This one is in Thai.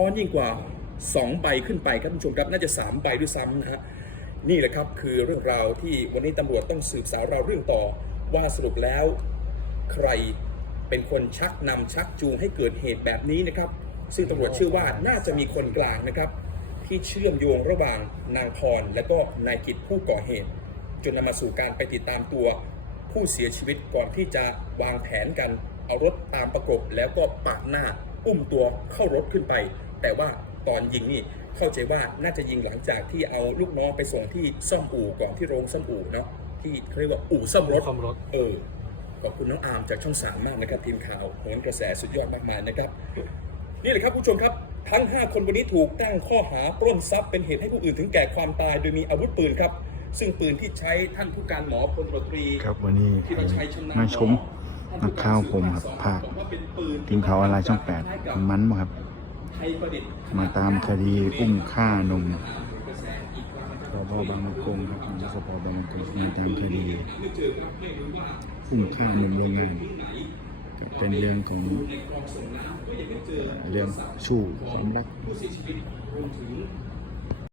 ซ้อนยิ่งกว่า 2 ใบขึ้นไปครับท่านผู้ชมครับน่าจะ 3 ใบด้วยซ้ำนะฮะนี่แหละครับคือเรื่องราวที่วันนี้ตำรวจต้องสืบสาวราวเรื่องต่อว่าสรุปแล้ว ใครเป็นคนชักนำชักจูงให้เกิดเหตุแบบนี้นะครับ ซึ่งตำรวจเชื่อว่าน่าจะมีคนกลางนะครับ ที่เชื่อมโยงระหว่างนางพรและก็นายกิจผู้ก่อเหตุ จนนำมาสู่การไปติดตามตัว ผู้เสียชีวิตก่อนที่จะวางแผนกัน เอารถตามประกบแล้วก็ปาดหน้า อุ้มตัวเข้ารถขึ้นไป แต่ว่าตอนยิงนี่เข้าใจว่าน่าจะยิงหลังจากที่เอาลูกน้องไปส่งที่ซ่อมอู่ก่อนที่โรงซ่อมอู่เนาะที่เขาเรียกว่าอู่ซ่อมรถซ่อมรถเออขอบคุณน้องอาร์มจากช่องสามมากนะครับทีมข่าวโหนกระแสสุดยอดมากมายนะครับ นี่แหละครับผู้ชมครับ ทั้ง 5 คนวันนี้ถูกตั้งข้อหาปล้นทรัพย์เป็นเหตุให้ผู้อื่นถึงแก่ความตายโดยมีอาวุธปืนครับ ซึ่งปืนที่ใช้ท่านผู้การหมอพลตำรวจตรีครับวันนี้ที่เราใช้ชำนาญมาชม นักข่าวผมครับภาคทีมข่าวออนไลน์ช่องแปดมันบ่ครับ มาตามคดีอุ้มฆ่าหนุ่มสพบางมะกงครับสพบางมะกงมาตามคดีอุ้มฆ่าหนุ่มโรงงานเป็นเรื่องของเรื่องชู้ความรัก